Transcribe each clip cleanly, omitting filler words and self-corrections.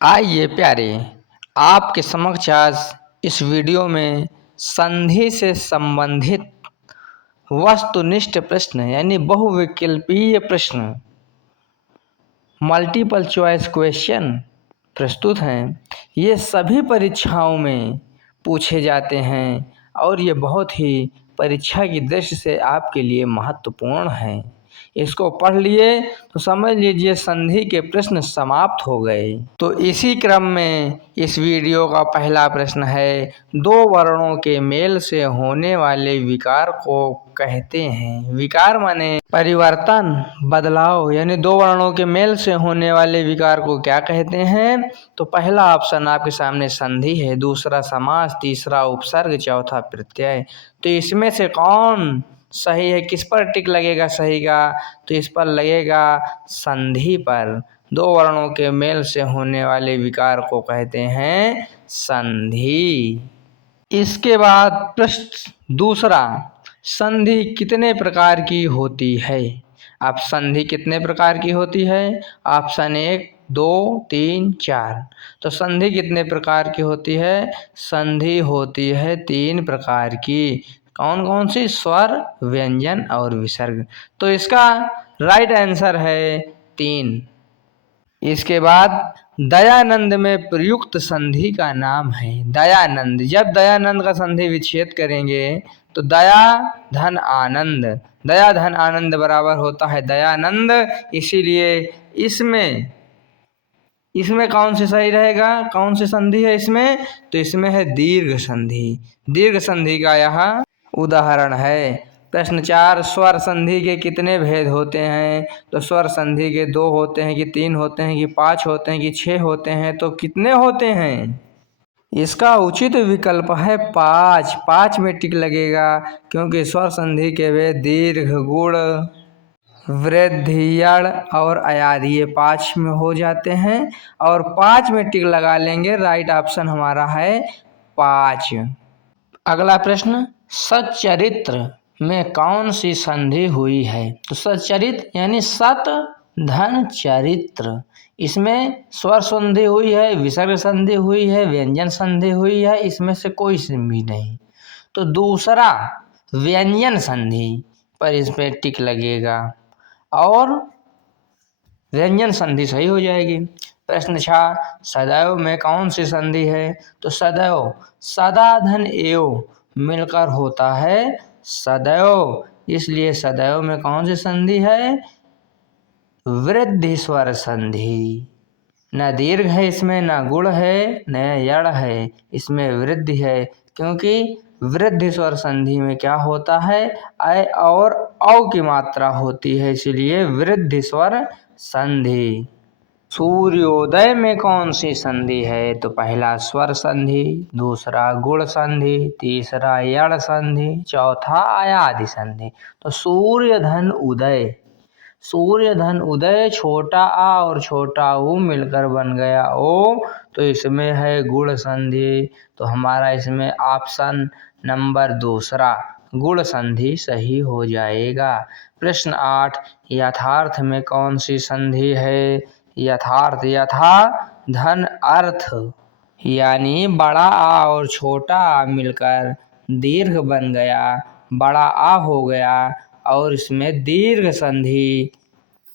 आइए प्यारे, आपके समक्ष आज इस वीडियो में संधि से संबंधित वस्तुनिष्ठ प्रश्न यानी बहुविकल्पीय प्रश्न मल्टीपल चॉइस क्वेश्चन प्रस्तुत हैं। ये सभी परीक्षाओं में पूछे जाते हैं और ये बहुत ही परीक्षा की दृष्टि से आपके लिए महत्वपूर्ण हैं। इसको पढ़ लिए तो समझ लीजिए संधि के प्रश्न समाप्त हो गए। तो इसी क्रम में इस वीडियो का पहला प्रश्न है, दो वर्णों के मेल से होने वाले विकार को कहते हैं। विकार माने परिवर्तन, बदलाव, यानी दो वर्णों के मेल से होने वाले विकार को क्या कहते हैं? तो पहला ऑप्शन आपके सामने संधि है, दूसरा समास, तीसरा उपसर्ग, चौथा प्रत्यय। तो इसमें से कौन सही है? किस पर टिक लगेगा सही का? तो इस पर लगेगा संधि पर। दो वर्णों के मेल से होने वाले विकार को कहते हैं संधि। इसके बाद प्रश्न दूसरा, संधि कितने प्रकार की होती है? अब संधि कितने प्रकार की होती है? ऑप्शन 1, 2, 3, 4। तो संधि कितने प्रकार की होती है? संधि होती है 3 प्रकार की। कौन कौन सी? स्वर, व्यंजन और विसर्ग। तो इसका राइट आंसर है 3। इसके बाद दयानंद में प्रयुक्त संधि का नाम है। दयानंद, जब दयानंद का संधि विच्छेद करेंगे तो दया धन आनंद, दया धन आनंद बराबर होता है दयानंद। इसीलिए इसमें कौन सी सही रहेगा? कौन सी संधि है इसमें? तो इसमें है दीर्घ संधि। दीर्घ संधि का यह उदाहरण है। प्रश्न 4, स्वर संधि के कितने भेद होते हैं? तो स्वर संधि के 2 होते हैं कि 3 होते हैं कि 5 होते हैं कि 6 होते हैं? तो कितने होते हैं? इसका उचित विकल्प है 5। 5 में टिक लगेगा क्योंकि स्वर संधि के भेद दीर्घ, गुण, वृद्धि, यण और अयादि, ये 5 में हो जाते हैं और 5 में टिक लगा लेंगे। राइट ऑप्शन हमारा है 5। अगला प्रश्न, सच्चरित्र में कौन सी संधि हुई है? तो सच्चरित्र यानी सत धन चरित्र, इसमें स्वर संधि हुई है, विसर्ग संधि हुई है, व्यंजन संधि हुई है, इसमें से कोई भी नहीं। तो दूसरा व्यंजन संधि पर इस पे टिक लगेगा और व्यंजन संधि सही हो जाएगी। प्रश्न 6, सदैव में कौन सी संधि है? तो सदैव सदा धन एव मिलकर होता है सदैव, इसलिए सदैव में कौन सी संधि है? वृद्धि स्वर संधि। न दीर्घ है इसमें, न गुण है, न यण है, इसमें वृद्धि है क्योंकि वृद्धि स्वर संधि में क्या होता है? अ और औ की मात्रा होती है, इसलिए वृद्धि स्वर संधि। सूर्योदय में कौन सी संधि है? तो पहला स्वर संधि, दूसरा गुण संधि, तीसरा यण संधि, चौथा अयादि संधि। तो सूर्य धन उदय, सूर्य धन उदय, छोटा आ और छोटा ऊ मिलकर बन गया ओ, तो इसमें है गुण संधि। तो हमारा इसमें ऑप्शन नंबर दूसरा गुण संधि सही हो जाएगा। प्रश्न 8, यथार्थ में कौन सी संधि है? यथार्थ, यथा धन अर्थ, यानी बड़ा आ और छोटा आ मिलकर दीर्घ बन गया, बड़ा आ हो गया और इसमें दीर्घ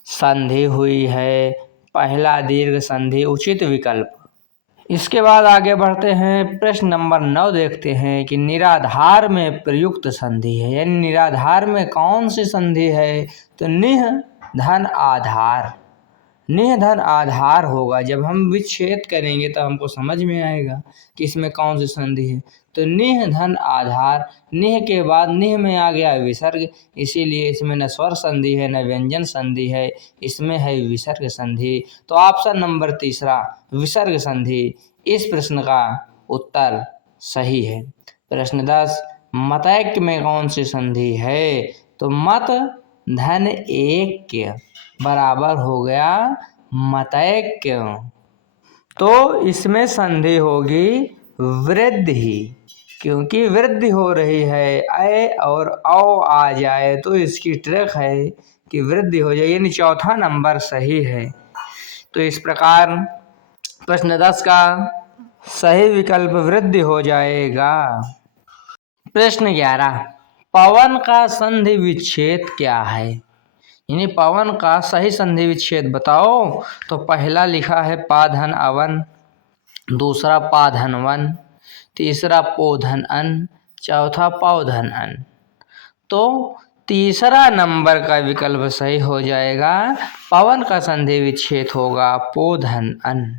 संधि हुई है। पहला दीर्घ संधि उचित विकल्प। इसके बाद आगे बढ़ते हैं, प्रश्न नंबर 9 देखते हैं कि निराधार में प्रयुक्त संधि है, यानी निराधार में कौन सी संधि है? तो निह धन आधार। निह धन आधार होगा, जब हम विच्छेद करेंगे तो हमको समझ में आएगा कि इसमें कौन सी संधि है। तो निह धन आधार, निह के बाद निह में आ गया विसर्ग, इसीलिए इसमें न स्वर संधि है न व्यंजन संधि है, इसमें है विसर्ग संधि। तो ऑप्शन नंबर तीसरा विसर्ग संधि इस प्रश्न का उत्तर सही है। प्रश्न 10, मतैक्य में कौन सी संधि है? तो मत धन ऐक्य बराबर हो गया मतैक्य, तो इसमें संधि होगी वृद्धि, क्योंकि वृद्धि हो रही है, अ और औ आ जाए तो इसकी ट्रिक है कि वृद्धि हो जाए, यानी चौथा नंबर सही है। तो इस प्रकार प्रश्न 10 का सही विकल्प वृद्धि हो जाएगा। प्रश्न 11 पवन का संधि विच्छेद क्या है? यानी पवन का सही संधि विच्छेद बताओ। तो पहला लिखा है पा धन अवन, दूसरा पा धन वन, तीसरा पो धन अन, चौथा पौ धन अन। तो तीसरा नंबर का विकल्प सही हो जाएगा। पवन का संधि विच्छेद होगा पो धन अन।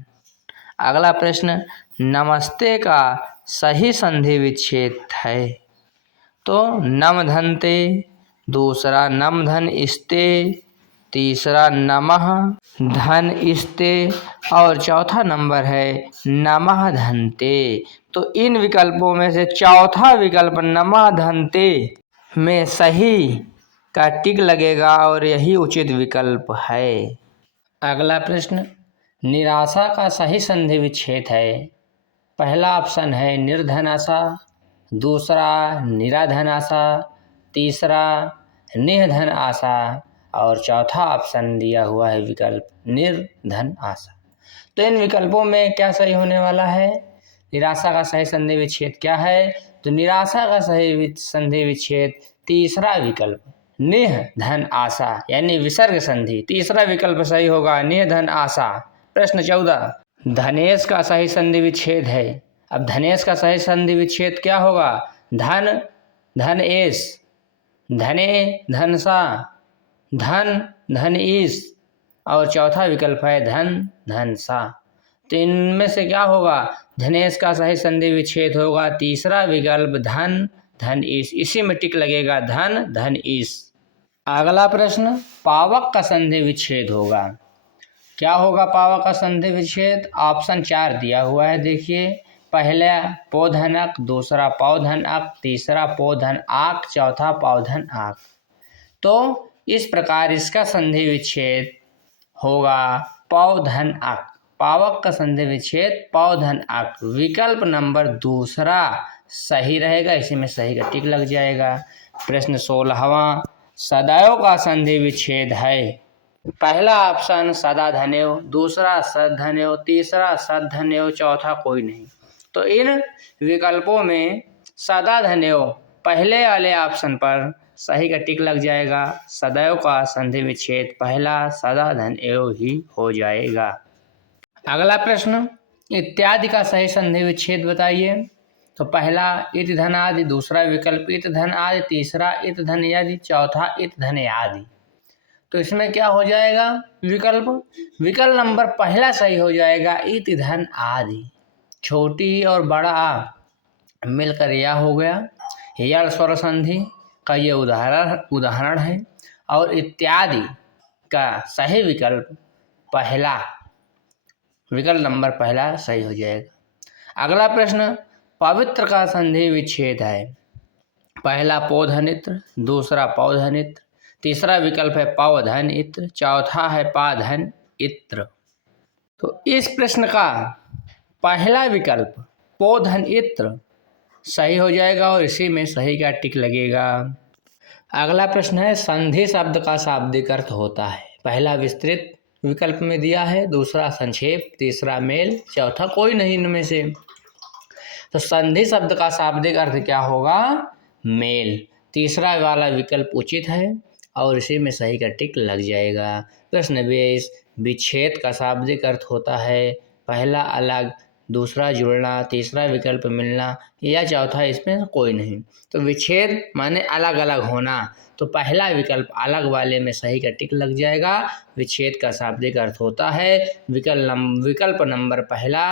अगला प्रश्न नमस्ते का सही संधि विच्छेद है। तो नम धनते, दूसरा नम धन इस्ते, तीसरा नमः धन इस्ते और चौथा नंबर है नमः धनते। तो इन विकल्पों में से चौथा विकल्प नमः धनते में सही का टिक लगेगा और यही उचित विकल्प है। अगला प्रश्न निराशा का सही संधि विच्छेद है। पहला ऑप्शन है निर्धन आशा, दूसरा निराधन आशा, तीसरा निधन आशा और चौथा ऑप्शन दिया हुआ है विकल्प निर्धन आशा। तो इन विकल्पों में क्या सही होने वाला है? निराशा का सही संधि विच्छेद क्या है? तो निराशा का सही संधि विच्छेद तीसरा विकल्प निह धन आशा यानी विसर्ग संधि, तीसरा विकल्प सही होगा निह धन आशा। प्रश्न 14 धनेश का सही संधि विच्छेद है। अब धनेश का सही संधि विच्छेद क्या होगा? धन धन एस, धने धनसा, धन धन ईस और चौथा विकल्प है धन धनसा। तो इनमें से क्या होगा? धनेश का सही संधि विच्छेद होगा तीसरा विकल्प धन धन ईस। इसी में टिक लगेगा धन धन ईस। अगला प्रश्न पावक का संधि विच्छेद होगा। क्या होगा पावक का संधि विच्छेद? ऑप्शन 4 दिया हुआ है, देखिए। पहला पौधन अक, दूसरा पौधन अक, तीसरा पौधन आक, चौथा पौधन आक। तो इस प्रकार इसका संधि विच्छेद होगा पौधन अक। पावक का संधि विच्छेद पौधन अक। विकल्प नंबर दूसरा सही रहेगा, इसी में सही का टिक लग जाएगा। प्रश्न 16वां सदैव का संधि विच्छेद है। पहला ऑप्शन सदा धन्यो, दूसरा सद धन्यो, तीसरा सद धन्यो, चौथा कोई नहीं। तो इन विकल्पों में सदा धन्यो पहले वाले ऑप्शन पर सही का टिक लग जाएगा। सदैव का संधि विच्छेद पहला सदा धन्यो ही हो जाएगा। अगला प्रश्न इत्यादि का सही संधि विच्छेद बताइए। तो पहला इत धन आदि, दूसरा विकल्प इत धन आदि, तीसरा इत धन आदि, चौथा इत धन आदि। तो इसमें क्या हो जाएगा? विकल्प नंबर पहला सही हो जाएगा इत धन आदि। छोटी और बड़ा आ मिलकर या हो गया। यड़ स्वर संधि का ये उदाहरण है और इत्यादि का सही विकल्प पहला, विकल्प नंबर पहला सही हो जाएगा। अगला प्रश्न पवित्र का संधि विच्छेद है। पहला पौधनित्र, दूसरा पौधनित्र, तीसरा विकल्प है पौधन इत्र, चौथा है पाधन इत्र। तो इस प्रश्न का पहला विकल्प पौधन इत्र सही हो जाएगा और इसी में सही का टिक लगेगा। अगला प्रश्न है संधि शब्द का शाब्दिक अर्थ होता है। पहला विस्तृत विकल्प में दिया है, दूसरा संक्षेप, तीसरा मेल, चौथा कोई नहीं इनमें से। तो संधि शब्द का शाब्दिक अर्थ क्या होगा? मेल। तीसरा वाला विकल्प उचित है और इसी में सही का टिक लग जाएगा। प्रश्न 20 विच्छेद का शाब्दिक अर्थ होता है। पहला अलग, दूसरा जुड़ना, तीसरा विकल्प मिलना या चौथा इसमें कोई नहीं। तो विच्छेद माने अलग अलग होना, तो पहला विकल्प अलग वाले में सही का टिक लग जाएगा। विच्छेद का शाब्दिक अर्थ होता है। विकल्प नंबर पहला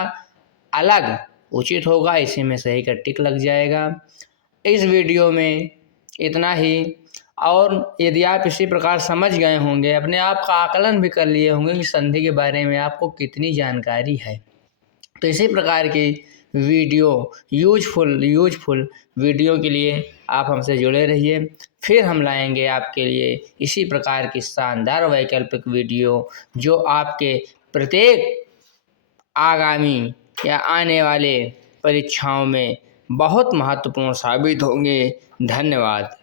अलग उचित होगा, इसी में सही का टिक लग जाएगा। इस वीडियो में इतना ही। और यदि आप इसी प्रकार समझ गए होंगे, अपने आप का आकलन भी कर लिए होंगे कि संधि के बारे में आपको कितनी जानकारी है, तो इसी प्रकार की वीडियो यूजफुल वीडियो के लिए आप हमसे जुड़े रहिए। फिर हम लाएंगे आपके लिए इसी प्रकार की शानदार वैकल्पिक वीडियो जो आपके प्रत्येक आगामी या आने वाले परीक्षाओं में बहुत महत्वपूर्ण साबित होंगे। धन्यवाद।